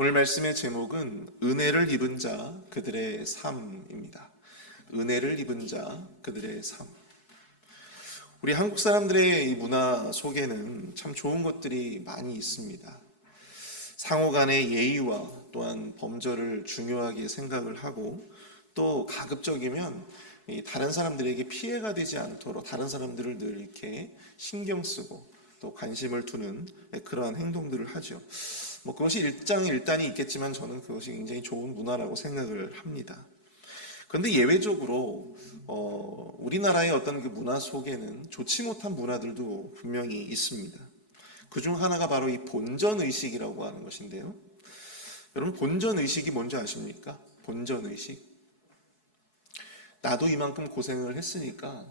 오늘 말씀의 제목은 은혜를 입은 자 그들의 삶입니다. 은혜를 입은 자 그들의 삶. 우리 한국 사람들의 이 문화 속에는 참 좋은 것들이 많이 있습니다. 상호 간의 예의와 또한 범절을 중요하게 생각을 하고, 또 가급적이면 다른 사람들에게 피해가 되지 않도록 다른 사람들을 늘 이렇게 신경 쓰고 또 관심을 두는 그러한 행동들을 하죠. 그것이 일장일단이 있겠지만 저는 그것이 굉장히 좋은 문화라고 생각을 합니다. 그런데 예외적으로 우리나라의 어떤 그 문화 속에는 좋지 못한 문화들도 분명히 있습니다. 그중 하나가 바로 이 본전의식이라고 하는 것인데요. 여러분, 본전의식이 뭔지 아십니까? 본전의식. 나도 이만큼 고생을 했으니까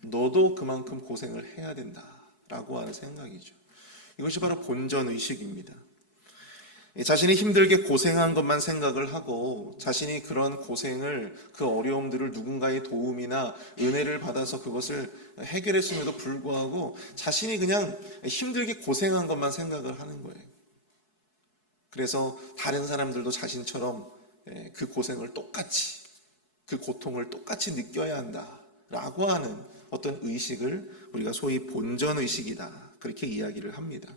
너도 그만큼 고생을 해야 된다라고 하는 생각이죠. 이것이 바로 본전의식입니다. 자신이 힘들게 고생한 것만 생각을 하고, 자신이 그런 고생을, 그 어려움들을 누군가의 도움이나 은혜를 받아서 그것을 해결했음에도 불구하고 자신이 그냥 힘들게 고생한 것만 생각을 하는 거예요. 그래서 다른 사람들도 자신처럼 그 고생을 똑같이, 그 고통을 똑같이 느껴야 한다라고 하는 어떤 의식을 우리가 소위 본전의식이다, 그렇게 이야기를 합니다.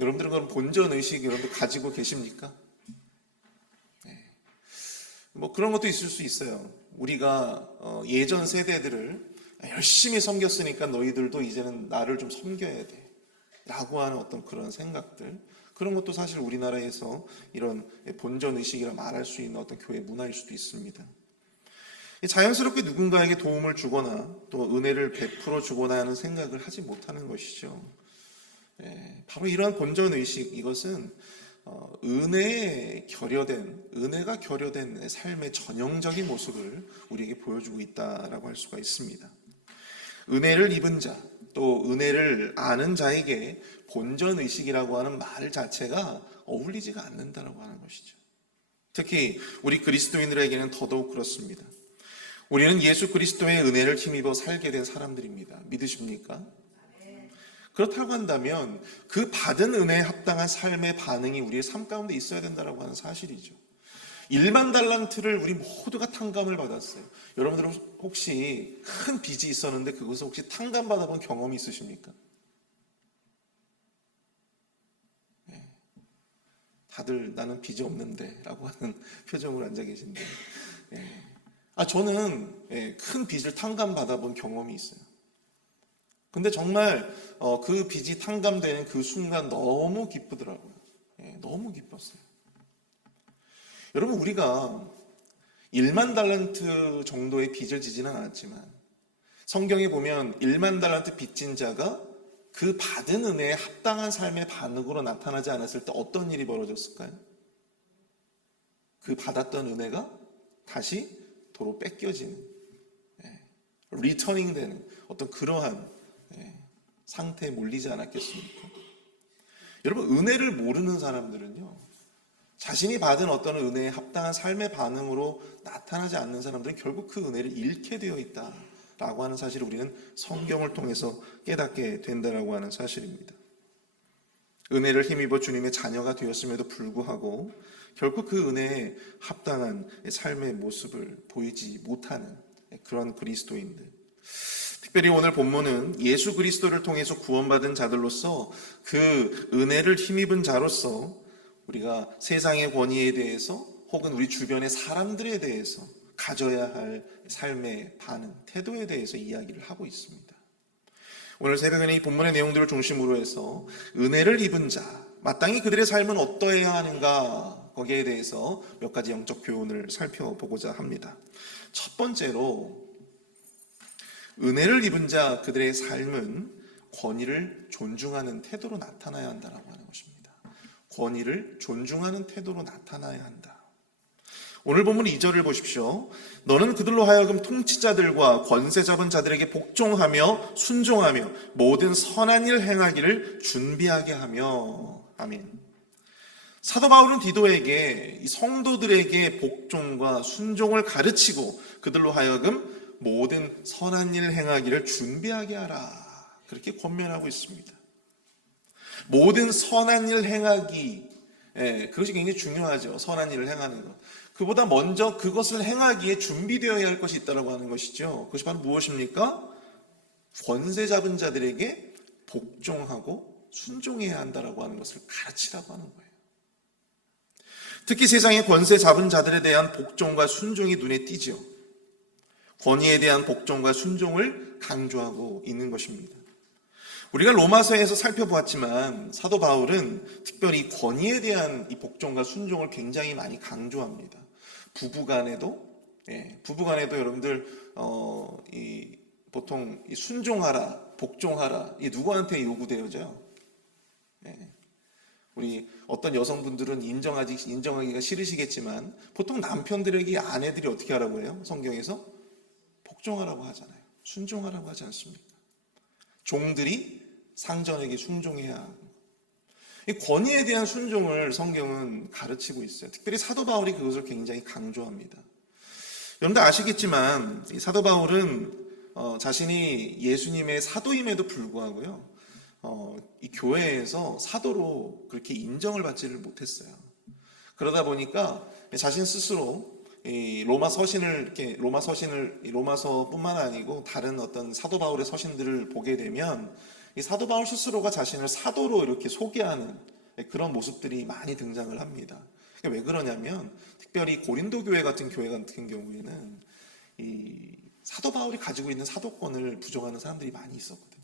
여러분들은 그런 본전의식 여러분들 가지고 계십니까? 네. 그런 것도 있을 수 있어요. 우리가 예전 세대들을 열심히 섬겼으니까 너희들도 이제는 나를 좀 섬겨야 돼 라고 하는 어떤 그런 생각들, 그런 것도 사실 우리나라에서 이런 본전의식이라 말할 수 있는 어떤 교회 문화일 수도 있습니다. 자연스럽게 누군가에게 도움을 주거나 또 은혜를 베풀어 주거나 하는 생각을 하지 못하는 것이죠. 바로 이러한 본전의식, 이것은 은혜가 결여된 삶의 전형적인 모습을 우리에게 보여주고 있다라고 할 수가 있습니다. 은혜를 입은 자, 또 은혜를 아는 자에게 본전의식이라고 하는 말 자체가 어울리지가 않는다라고 하는 것이죠. 특히 우리 그리스도인들에게는 더더욱 그렇습니다. 우리는 예수 그리스도의 은혜를 힘입어 살게 된 사람들입니다. 믿으십니까? 그렇다고 한다면 그 받은 은혜에 합당한 삶의 반응이 우리의 삶 가운데 있어야 된다고 하는 사실이죠. 1만 달란트를 우리 모두가 탕감을 받았어요. 여러분들은 혹시 큰 빚이 있었는데 그것을 혹시 탕감받아본 경험이 있으십니까? 네. 다들 나는 빚이 없는데 라고 하는 표정으로 앉아 계신데, 저는 큰 빚을 탕감받아본 경험이 있어요. 근데 정말 그 빚이 탕감되는 그 순간 너무 기쁘더라고요. 너무 기뻤어요. 여러분, 우리가 1만 달란트 정도의 빚을 지지는 않았지만 성경에 보면 1만 달란트 빚진 자가 그 받은 은혜에 합당한 삶의 반응으로 나타나지 않았을 때 어떤 일이 벌어졌을까요? 그 받았던 은혜가 다시 도로 뺏겨지는, 리터닝 되는 어떤 그러한 상태에 몰리지 않았겠습니까? 여러분, 은혜를 모르는 사람들은요, 자신이 받은 어떤 은혜에 합당한 삶의 반응으로 나타나지 않는 사람들은 결국 그 은혜를 잃게 되어 있다라고 하는 사실을 우리는 성경을 통해서 깨닫게 된다라고 하는 사실입니다. 은혜를 힘입어 주님의 자녀가 되었음에도 불구하고 결국 그 은혜에 합당한 삶의 모습을 보이지 못하는 그런 그리스도인들, 특별히 오늘 본문은 예수 그리스도를 통해서 구원받은 자들로서 그 은혜를 힘입은 자로서 우리가 세상의 권위에 대해서 혹은 우리 주변의 사람들에 대해서 가져야 할 삶의 반응, 태도에 대해서 이야기를 하고 있습니다. 오늘 새벽에는 이 본문의 내용들을 중심으로 해서 은혜를 입은 자, 마땅히 그들의 삶은 어떠해야 하는가, 거기에 대해서 몇 가지 영적 교훈을 살펴보고자 합니다. 첫 번째로, 은혜를 입은 자 그들의 삶은 권위를 존중하는 태도로 나타나야 한다고 하는 것입니다. 권위를 존중하는 태도로 나타나야 한다. 오늘 본문 2절을 보십시오. 너는 그들로 하여금 통치자들과 권세 잡은 자들에게 복종하며 순종하며 모든 선한 일 행하기를 준비하게 하며. 아멘. 사도 바울은 디도에게 이 성도들에게 복종과 순종을 가르치고 그들로 하여금 모든 선한 일 행하기를 준비하게 하라, 그렇게 권면하고 있습니다. 모든 선한 일 행하기 그것이 굉장히 중요하죠. 선한 일을 행하는 것. 그보다 먼저 그것을 행하기에 준비되어야 할 것이 있다고 하는 것이죠. 그것이 바로 무엇입니까? 권세 잡은 자들에게 복종하고 순종해야 한다라고 하는 것을 가르치라고 하는 거예요. 특히 세상의 권세 잡은 자들에 대한 복종과 순종이 눈에 띄죠. 권위에 대한 복종과 순종을 강조하고 있는 것입니다. 우리가 로마서에서 살펴보았지만 사도 바울은 특별히 권위에 대한 이 복종과 순종을 굉장히 많이 강조합니다. 부부간에도 여러분들 보통 순종하라, 복종하라, 이 누구한테 요구되어져요? 우리 어떤 여성분들은 인정하기가 싫으시겠지만 보통 남편들에게 아내들이 어떻게 하라고 해요? 성경에서 복종하라고 하잖아요. 순종하라고 하지 않습니까? 종들이 상전에게 순종해야 하고, 이 권위에 대한 순종을 성경은 가르치고 있어요. 특별히 사도 바울이 그것을 굉장히 강조합니다. 여러분들 아시겠지만 이 사도 바울은 자신이 예수님의 사도임에도 불구하고요, 이 교회에서 사도로 그렇게 인정을 받지를 못했어요. 그러다 보니까 자신 스스로 이 로마서뿐만 아니고 다른 어떤 사도 바울의 서신들을 보게 되면 이 사도 바울 스스로가 자신을 사도로 이렇게 소개하는 그런 모습들이 많이 등장을 합니다. 왜 그러냐면 특별히 고린도 교회 같은 경우에는 이 사도 바울이 가지고 있는 사도권을 부정하는 사람들이 많이 있었거든요.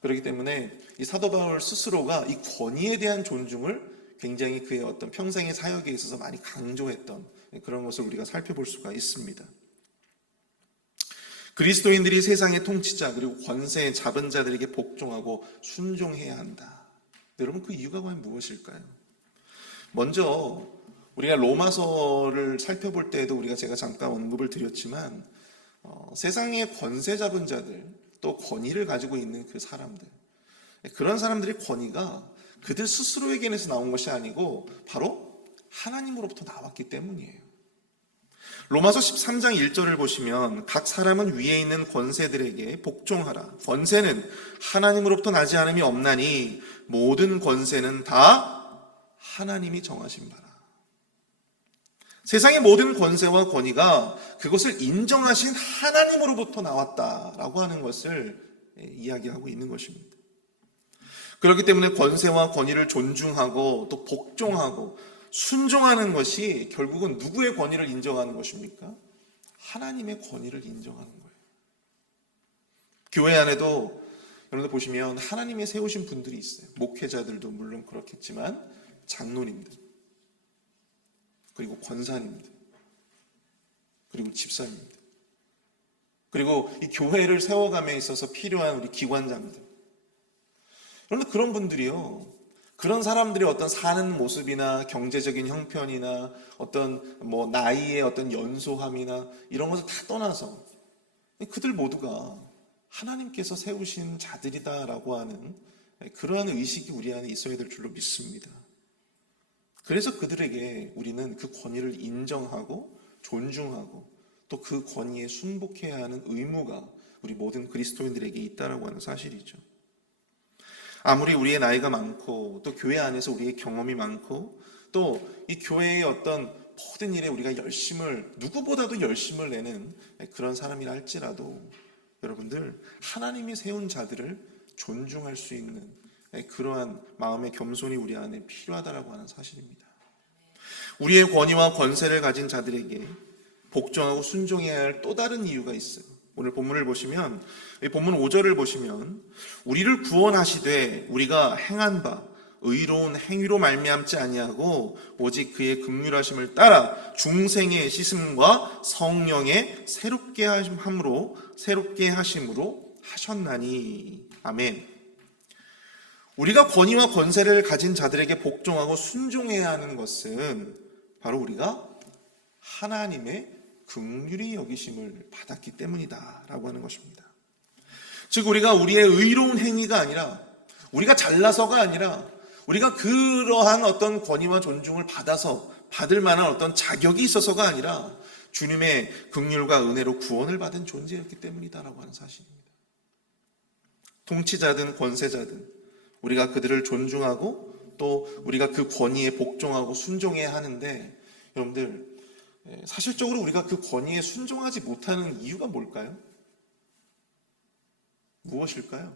그렇기 때문에 이 사도 바울 스스로가 이 권위에 대한 존중을 굉장히 그의 어떤 평생의 사역에 있어서 많이 강조했던 그런 것을 우리가 살펴볼 수가 있습니다. 그리스도인들이 세상의 통치자 그리고 권세 잡은 자들에게 복종하고 순종해야 한다. 여러분, 그 이유가 과연 무엇일까요? 먼저 우리가 로마서를 살펴볼 때에도 제가 잠깐 언급을 드렸지만 세상의 권세 잡은 자들, 또 권위를 가지고 있는 그 사람들, 그런 사람들의 권위가 그들 스스로에게서 나온 것이 아니고 바로 하나님으로부터 나왔기 때문이에요. 로마서 13장 1절을 보시면 각 사람은 위에 있는 권세들에게 복종하라. 권세는 하나님으로부터 나지 않음이 없나니 모든 권세는 다 하나님이 정하신 바라. 세상의 모든 권세와 권위가 그것을 인정하신 하나님으로부터 나왔다라고 하는 것을 이야기하고 있는 것입니다. 그렇기 때문에 권세와 권위를 존중하고 또 복종하고 순종하는 것이 결국은 누구의 권위를 인정하는 것입니까? 하나님의 권위를 인정하는 거예요. 교회 안에도 여러분들 보시면 하나님의 세우신 분들이 있어요. 목회자들도 물론 그렇겠지만 장로님들, 그리고 권사님들, 그리고 집사님들, 그리고 이 교회를 세워감에 있어서 필요한 우리 기관장들. 그런데 그런 분들이요, 그런 사람들의 어떤 사는 모습이나 경제적인 형편이나 어떤 나이의 어떤 연소함이나 이런 것을 다 떠나서 그들 모두가 하나님께서 세우신 자들이다라고 하는 그러한 의식이 우리 안에 있어야 될 줄로 믿습니다. 그래서 그들에게 우리는 그 권위를 인정하고 존중하고 또 그 권위에 순복해야 하는 의무가 우리 모든 그리스도인들에게 있다라고 하는 사실이죠. 아무리 우리의 나이가 많고 또 교회 안에서 우리의 경험이 많고 또 이 교회의 어떤 모든 일에 우리가 누구보다도 열심을 내는 그런 사람이라 할지라도 여러분들, 하나님이 세운 자들을 존중할 수 있는 그러한 마음의 겸손이 우리 안에 필요하다라고 하는 사실입니다. 우리의 권위와 권세를 가진 자들에게 복종하고 순종해야 할 또 다른 이유가 있어요. 오늘 본문을 보시면, 이 본문 5절을 보시면 우리를 구원하시되 우리가 행한 바 의로운 행위로 말미암지 아니하고 오직 그의 긍휼하심을 따라 중생의 씻음과 성령의 새롭게 하심으로 하셨나니. 아멘. 우리가 권위와 권세를 가진 자들에게 복종하고 순종해야 하는 것은 바로 우리가 하나님의 긍휼히 여기심을 받았기 때문이다라고 하는 것입니다. 즉 우리가 우리의 의로운 행위가 아니라, 우리가 잘나서가 아니라, 우리가 그러한 어떤 권위와 존중을 받을 만한 어떤 자격이 있어서가 아니라 주님의 긍휼과 은혜로 구원을 받은 존재였기 때문이다라고 하는 사실입니다. 통치자든 권세자든 우리가 그들을 존중하고 또 우리가 그 권위에 복종하고 순종해야 하는데, 여러분들 사실적으로 우리가 그 권위에 순종하지 못하는 이유가 뭘까요? 무엇일까요?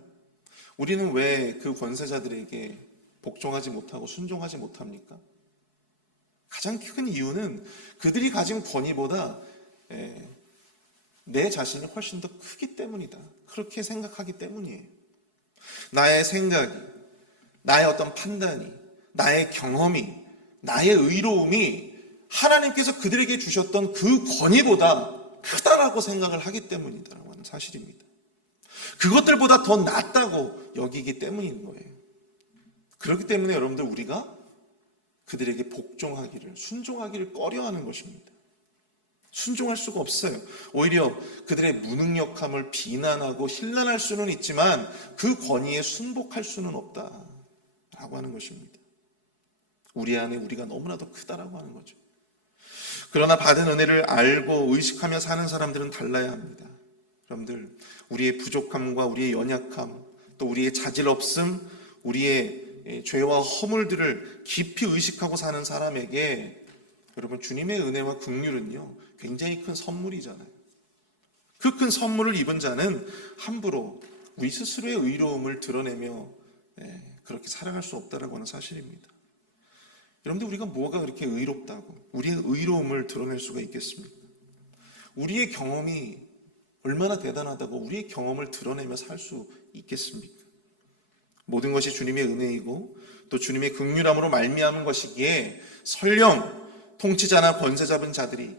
우리는 왜 그 권세자들에게 복종하지 못하고 순종하지 못합니까? 가장 큰 이유는 그들이 가진 권위보다 내 자신이 훨씬 더 크기 때문이다. 그렇게 생각하기 때문이에요. 나의 생각이, 나의 어떤 판단이, 나의 경험이, 나의 의로움이 하나님께서 그들에게 주셨던 그 권위보다 크다라고 생각을 하기 때문이다라고 하는 사실입니다. 그것들보다 더 낫다고 여기기 때문인 거예요. 그렇기 때문에 여러분들 우리가 그들에게 복종하기를, 순종하기를 꺼려하는 것입니다. 순종할 수가 없어요. 오히려 그들의 무능력함을 비난하고 힐난할 수는 있지만 그 권위에 순복할 수는 없다라고 하는 것입니다. 우리 안에 우리가 너무나도 크다라고 하는 거죠. 그러나 받은 은혜를 알고 의식하며 사는 사람들은 달라야 합니다. 여러분들, 우리의 부족함과 우리의 연약함, 또 우리의 자질없음, 우리의 죄와 허물들을 깊이 의식하고 사는 사람에게 여러분, 주님의 은혜와 긍휼은요 굉장히 큰 선물이잖아요. 그 큰 선물을 입은 자는 함부로 우리 스스로의 의로움을 드러내며 그렇게 살아갈 수 없다라고 하는 사실입니다. 여러분들, 우리가 뭐가 그렇게 의롭다고 우리의 의로움을 드러낼 수가 있겠습니까? 우리의 경험이 얼마나 대단하다고 우리의 경험을 드러내며 살 수 있겠습니까? 모든 것이 주님의 은혜이고 또 주님의 긍휼함으로 말미암은 것이기에 설령 통치자나 권세 잡은 자들이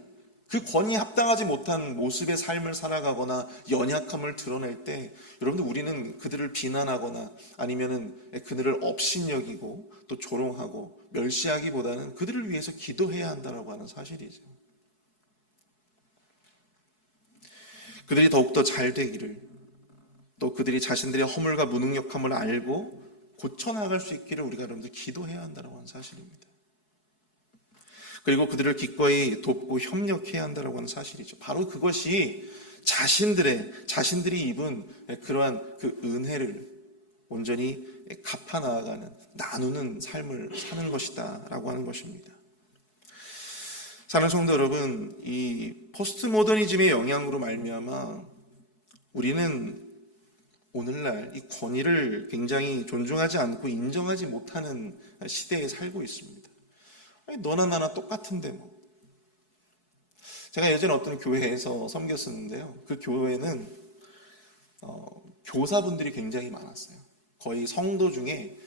그 권위에 합당하지 못한 모습의 삶을 살아가거나 연약함을 드러낼 때 여러분들, 우리는 그들을 비난하거나 아니면은 그들을 업신여기고 또 조롱하고 멸시하기보다는 그들을 위해서 기도해야 한다라고 하는 사실이죠. 그들이 더욱더 잘 되기를, 또 그들이 자신들의 허물과 무능력함을 알고 고쳐나갈 수 있기를 우리가 여러분들 기도해야 한다라고 하는 사실입니다. 그리고 그들을 기꺼이 돕고 협력해야 한다라고 하는 사실이죠. 바로 그것이 자신들이 입은 그러한 그 은혜를 온전히 갚아 나아가는, 나누는 삶을 사는 것이다라고 하는 것입니다. 사랑하는 성도 여러분, 이 포스트 모더니즘의 영향으로 말미암아 우리는 오늘날 이 권위를 굉장히 존중하지 않고 인정하지 못하는 시대에 살고 있습니다. 아니, 너나 나나 똑같은데 뭐. 제가 예전에 어떤 교회에서 섬겼었는데요. 그 교회는 교사분들이 굉장히 많았어요. 거의 성도 중에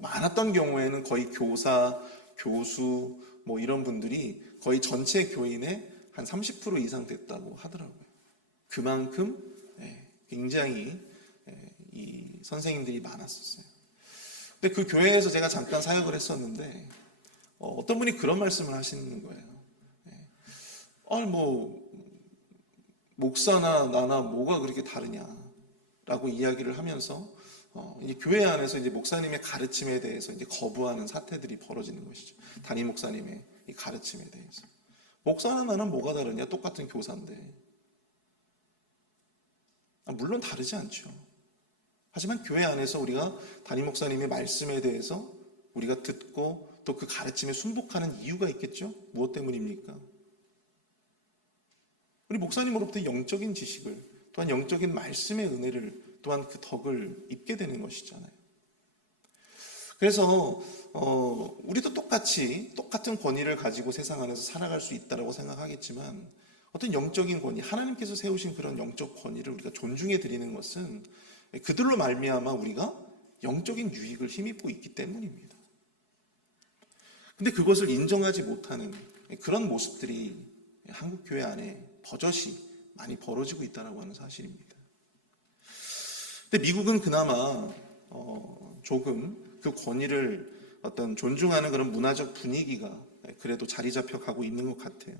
많았던 경우에는 거의 교사, 교수 뭐 이런 분들이 거의 전체 교인의 한 30% 이상 됐다고 하더라고요. 그만큼 굉장히 이 선생님들이 많았었어요. 근데 그 교회에서 제가 잠깐 사역을 했었는데 어떤 분이 그런 말씀을 하시는 거예요. 뭐 목사나 나나 뭐가 그렇게 다르냐라고 이야기를 하면서 이제 교회 안에서 이제 목사님의 가르침에 대해서 이제 거부하는 사태들이 벌어지는 것이죠. 담임 목사님의 이 가르침에 대해서. 목사나 나는 뭐가 다르냐? 똑같은 교사인데. 물론 다르지 않죠. 하지만 교회 안에서 우리가 담임 목사님의 말씀에 대해서 우리가 듣고 또 그 가르침에 순복하는 이유가 있겠죠? 무엇 때문입니까? 우리 목사님으로부터 영적인 지식을, 또한 영적인 말씀의 은혜를, 또한 그 덕을 입게 되는 것이잖아요. 그래서 우리도 똑같은 권위를 가지고 세상 안에서 살아갈 수 있다고 생각하겠지만 어떤 영적인 권위, 하나님께서 세우신 그런 영적 권위를 우리가 존중해 드리는 것은 그들로 말미암아 우리가 영적인 유익을 힘입고 있기 때문입니다. 근데 그것을 인정하지 못하는 그런 모습들이 한국 교회 안에 버젓이 많이 벌어지고 있다고 하는 사실입니다. 근데 미국은 그나마 조금 그 권위를 어떤 존중하는 그런 문화적 분위기가 그래도 자리 잡혀 가고 있는 것 같아요.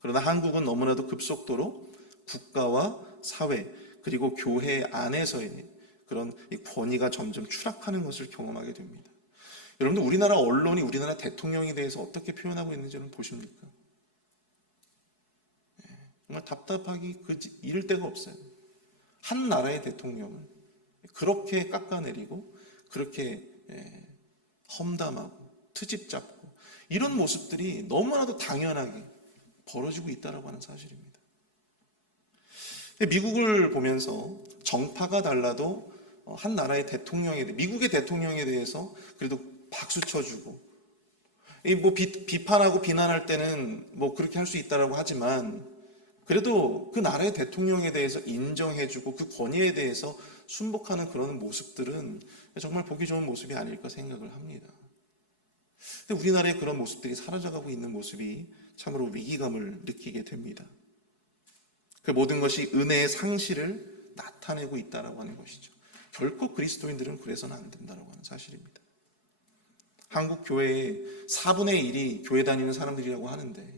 그러나 한국은 너무나도 급속도로 국가와 사회 그리고 교회 안에서의 그런 권위가 점점 추락하는 것을 경험하게 됩니다. 여러분들, 우리나라 언론이 우리나라 대통령에 대해서 어떻게 표현하고 있는지는 보십니까? 정말 답답하기 이를 데가 없어요. 한 나라의 대통령을 그렇게 깎아내리고 그렇게 험담하고 트집 잡고 이런 모습들이 너무나도 당연하게 벌어지고 있다고 하는 사실입니다. 미국을 보면서 정파가 달라도 한 나라의 미국의 대통령에 대해서 그래도 박수 쳐주고, 비판하고 비난할 때는 그렇게 할 수 있다라고 하지만, 그래도 그 나라의 대통령에 대해서 인정해주고 그 권위에 대해서 순복하는 그런 모습들은 정말 보기 좋은 모습이 아닐까 생각을 합니다. 근데 우리나라의 그런 모습들이 사라져가고 있는 모습이 참으로 위기감을 느끼게 됩니다. 그 모든 것이 은혜의 상실을 나타내고 있다라고 하는 것이죠. 결코 그리스도인들은 그래서는 안 된다라고 하는 사실입니다. 한국 교회의 4분의 1이 교회 다니는 사람들이라고 하는데,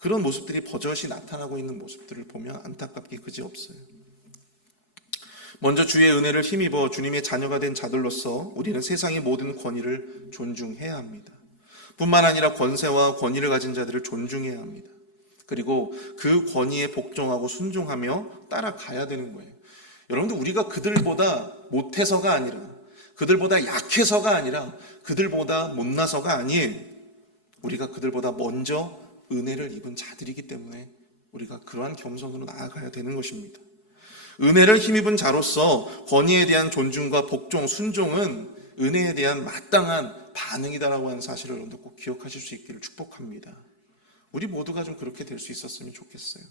그런 모습들이 버젓이 나타나고 있는 모습들을 보면 안타깝기 그지없어요. 먼저 주의 은혜를 힘입어 주님의 자녀가 된 자들로서 우리는 세상의 모든 권위를 존중해야 합니다. 뿐만 아니라 권세와 권위를 가진 자들을 존중해야 합니다. 그리고 그 권위에 복종하고 순종하며 따라가야 되는 거예요. 여러분들, 우리가 그들보다 못해서가 아니라, 그들보다 약해서가 아니라, 그들보다 못나서가 아니에요. 우리가 그들보다 먼저 은혜를 입은 자들이기 때문에 우리가 그러한 겸손으로 나아가야 되는 것입니다. 은혜를 힘입은 자로서 권위에 대한 존중과 복종, 순종은 은혜에 대한 마땅한 반응이다라고 하는 사실을 여러분들 꼭 기억하실 수 있기를 축복합니다. 우리 모두가 좀 그렇게 될 수 있었으면 좋겠어요.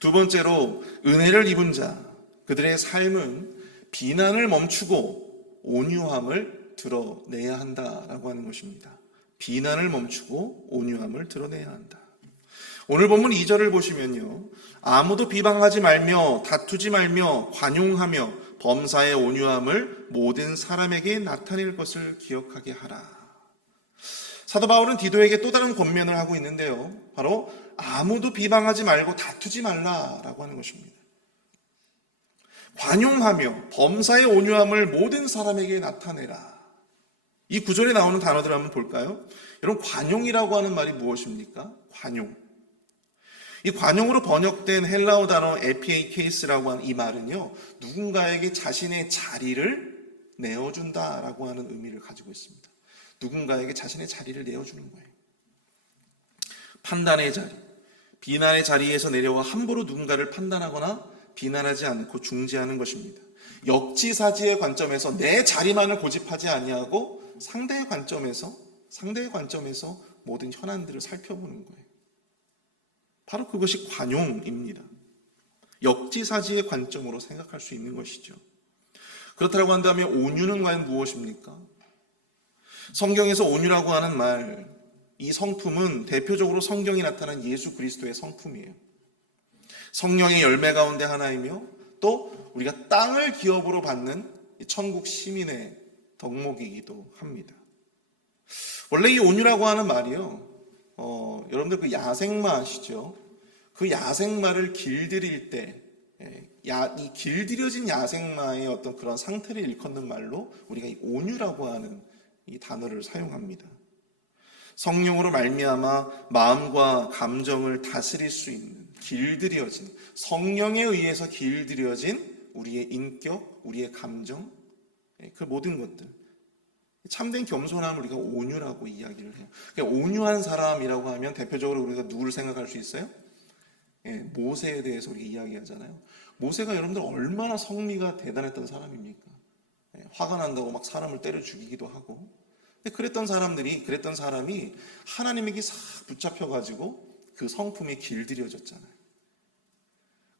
두 번째로, 은혜를 입은 자, 그들의 삶은 비난을 멈추고 온유함을 드러내야 한다라고 하는 것입니다. 비난을 멈추고 온유함을 드러내야 한다. 오늘 본문 2절을 보시면요, 아무도 비방하지 말며 다투지 말며 관용하며 범사의 온유함을 모든 사람에게 나타낼 것을 기억하게 하라. 사도 바울은 디도에게 또 다른 권면을 하고 있는데요, 바로 아무도 비방하지 말고 다투지 말라라고 하는 것입니다. 관용하며 범사의 온유함을 모든 사람에게 나타내라. 이 구절에 나오는 단어들을 한번 볼까요? 여러분, 관용이라고 하는 말이 무엇입니까? 관용. 이 관용으로 번역된 헬라어 단어 에피에이케이스라고 하는 이 말은요, 누군가에게 자신의 자리를 내어준다라고 하는 의미를 가지고 있습니다. 누군가에게 자신의 자리를 내어주는 거예요. 판단의 자리, 비난의 자리에서 내려와 함부로 누군가를 판단하거나 비난하지 않고 중재하는 것입니다. 역지사지의 관점에서 내 자리만을 고집하지 아니하고 상대의 관점에서 모든 현안들을 살펴보는 거예요. 바로 그것이 관용입니다. 역지사지의 관점으로 생각할 수 있는 것이죠. 그렇다고 한다면 온유는 과연 무엇입니까? 성경에서 온유라고 하는 말, 이 성품은 대표적으로 성경이 나타난 예수 그리스도의 성품이에요. 성령의 열매 가운데 하나이며 또 우리가 땅을 기업으로 받는 천국 시민의 덕목이기도 합니다. 원래 이 온유라고 하는 말이요, 여러분들 그 야생마 아시죠? 그 야생마를 길들일 때, 이 길들여진 야생마의 어떤 그런 상태를 일컫는 말로 우리가 이 온유라고 하는 이 단어를 사용합니다. 성령으로 말미암아 마음과 감정을 다스릴 수 있는, 길들여진, 성령에 의해서 길들여진 우리의 인격, 우리의 감정, 그 모든 것들, 참된 겸손함을 우리가 온유라고 이야기를 해요. 그러니까 온유한 사람이라고 하면 대표적으로 우리가 누구를 생각할 수 있어요? 모세에 대해서 우리가 이야기하잖아요. 모세가 여러분들 얼마나 성미가 대단했던 사람입니까? 화가 난다고 막 사람을 때려 죽이기도 하고. 근데 그랬던 사람이 하나님에게 싹 붙잡혀가지고 그 성품이 길들여졌잖아요.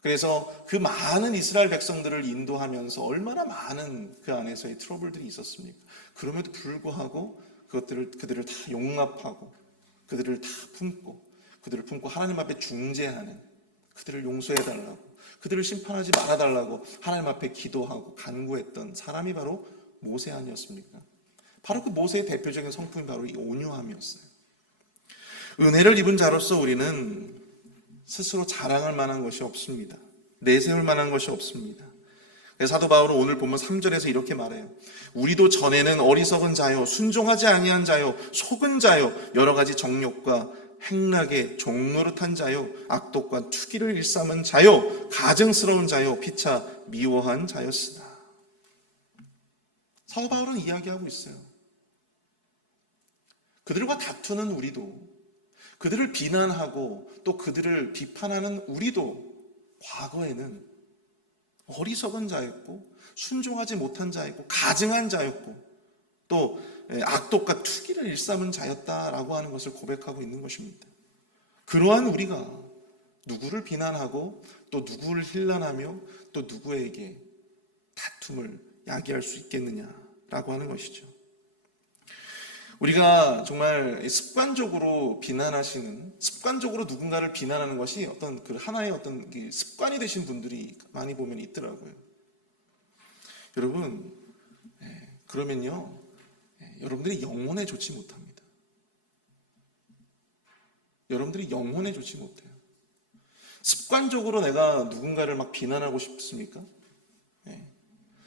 그래서 그 많은 이스라엘 백성들을 인도하면서 얼마나 많은 그 안에서의 트러블들이 있었습니까? 그럼에도 불구하고 그들을 다 용납하고 그들을 품고 하나님 앞에 중재하는, 그들을 용서해달라고, 그들을 심판하지 말아달라고 하나님 앞에 기도하고 간구했던 사람이 바로 모세 아니었습니까? 바로 그 모세의 대표적인 성품이 바로 이 온유함이었어요. 은혜를 입은 자로서 우리는 스스로 자랑할 만한 것이 없습니다. 내세울 만한 것이 없습니다. 사도 바울은 오늘 보면 3절에서 이렇게 말해요. 우리도 전에는 어리석은 자요, 순종하지 아니한 자요, 속은 자요, 여러 가지 정욕과 행락에 종노릇한 자요, 악독과 투기를 일삼은 자요, 가증스러운 자요, 피차 미워한 자였으나. 사도 바울은 이야기하고 있어요. 그들과 다투는 우리도, 그들을 비난하고 또 그들을 비판하는 우리도 과거에는 어리석은 자였고 순종하지 못한 자였고 가증한 자였고 또 악독과 투기를 일삼은 자였다라고 하는 것을 고백하고 있는 것입니다. 그러한 우리가 누구를 비난하고 또 누구를 힐난하며 또 누구에게 다툼을 야기할 수 있겠느냐라고 하는 것이죠. 우리가 정말 습관적으로 습관적으로 누군가를 비난하는 것이 어떤 그 하나의 어떤 습관이 되신 분들이 많이 보면 있더라고요. 여러분, 그러면요, 여러분들이 영혼에 좋지 못합니다. 여러분들이 영혼에 좋지 못해요. 습관적으로 내가 누군가를 막 비난하고 싶습니까?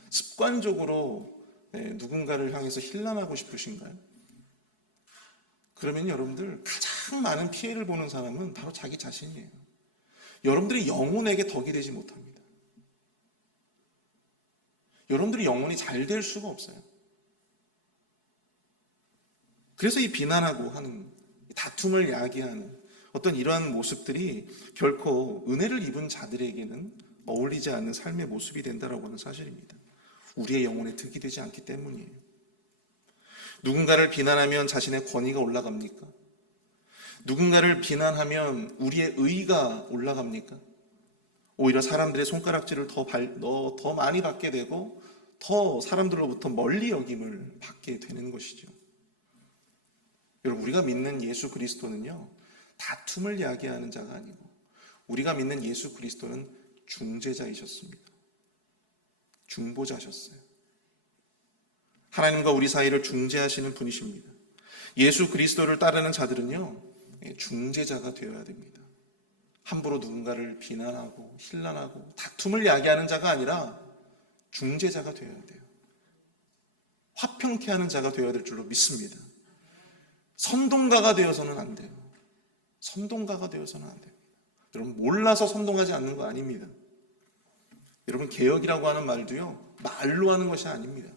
습관적으로 누군가를 향해서 힐난하고 싶으신가요? 그러면 여러분들 가장 많은 피해를 보는 사람은 바로 자기 자신이에요. 여러분들이 영혼에게 덕이 되지 못합니다. 여러분들이 영혼이 잘 될 수가 없어요. 그래서 이 비난하고 하는 다툼을 야기하는 어떤 이러한 모습들이 결코 은혜를 입은 자들에게는 어울리지 않는 삶의 모습이 된다라고 하는 사실입니다. 우리의 영혼에 득이 되지 않기 때문이에요. 누군가를 비난하면 자신의 권위가 올라갑니까? 누군가를 비난하면 우리의 의의가 올라갑니까? 오히려 사람들의 손가락질을 더 많이 받게 되고 더 사람들로부터 멀리 여김을 받게 되는 것이죠. 여러분, 우리가 믿는 예수 그리스도는요, 다툼을 야기하는 자가 아니고 우리가 믿는 예수 그리스도는 중재자이셨습니다. 중보자셨어요. 하나님과 우리 사이를 중재하시는 분이십니다. 예수 그리스도를 따르는 자들은요, 중재자가 되어야 됩니다. 함부로 누군가를 비난하고 힐난하고 다툼을 야기하는 자가 아니라 중재자가 되어야 돼요. 화평케 하는 자가 되어야 될 줄로 믿습니다. 선동가가 되어서는 안 돼요. 선동가가 되어서는 안 됩니다. 여러분, 몰라서 선동하지 않는 거 아닙니다. 여러분, 개혁이라고 하는 말도요, 말로 하는 것이 아닙니다.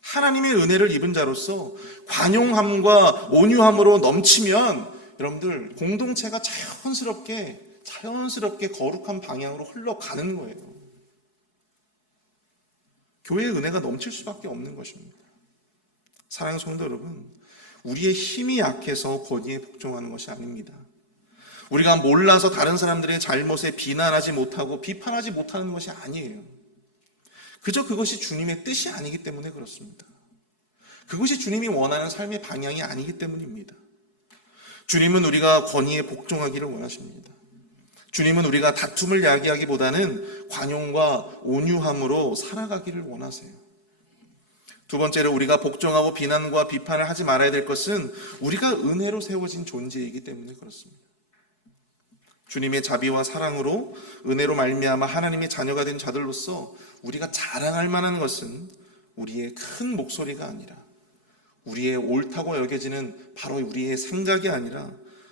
하나님의 은혜를 입은 자로서 관용함과 온유함으로 넘치면 여러분들 공동체가 자연스럽게 거룩한 방향으로 흘러가는 거예요. 교회의 은혜가 넘칠 수밖에 없는 것입니다. 사랑하는 성도 여러분, 우리의 힘이 약해서 권위에 복종하는 것이 아닙니다. 우리가 몰라서 다른 사람들의 잘못에 비난하지 못하고 비판하지 못하는 것이 아니에요. 그저 그것이 주님의 뜻이 아니기 때문에 그렇습니다. 그것이 주님이 원하는 삶의 방향이 아니기 때문입니다. 주님은 우리가 권위에 복종하기를 원하십니다. 주님은 우리가 다툼을 야기하기보다는 관용과 온유함으로 살아가기를 원하세요. 두 번째로 우리가 복종하고 비난과 비판을 하지 말아야 될 것은 우리가 은혜로 세워진 존재이기 때문에 그렇습니다. 주님의 자비와 사랑으로 은혜로 말미암아 하나님의 자녀가 된 자들로서 우리가 자랑할 만한 것은 우리의 큰 목소리가 아니라 우리의 옳다고 여겨지는 바로 우리의 생각이 아니라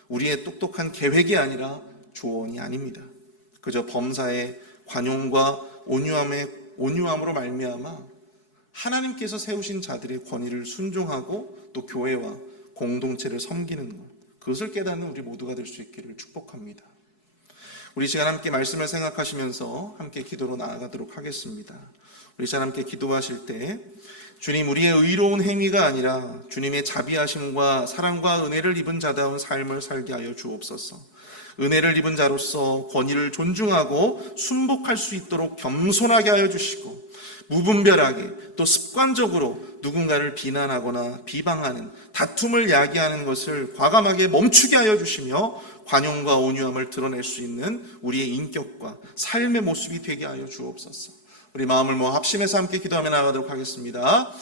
우리의 똑똑한 계획이 아니라 조언이 아닙니다. 그저 범사의 관용과 온유함으로 말미암아 하나님께서 세우신 자들의 권위를 순종하고 또 교회와 공동체를 섬기는 것, 그것을 깨닫는 우리 모두가 될 수 있기를 축복합니다. 우리 시간 함께 말씀을 생각하시면서 함께 기도로 나아가도록 하겠습니다. 우리 시간 함께 기도하실 때 주님, 우리의 의로운 행위가 아니라 주님의 자비하심과 사랑과 은혜를 입은 자다운 삶을 살게 하여 주옵소서. 은혜를 입은 자로서 권위를 존중하고 순복할 수 있도록 겸손하게 하여 주시고 무분별하게 또 습관적으로 누군가를 비난하거나 비방하는 다툼을 야기하는 것을 과감하게 멈추게 하여 주시며 관용과 온유함을 드러낼 수 있는 우리의 인격과 삶의 모습이 되게 하여 주옵소서. 우리 마음을 모아 합심해서 함께 기도하며 나아가도록 하겠습니다.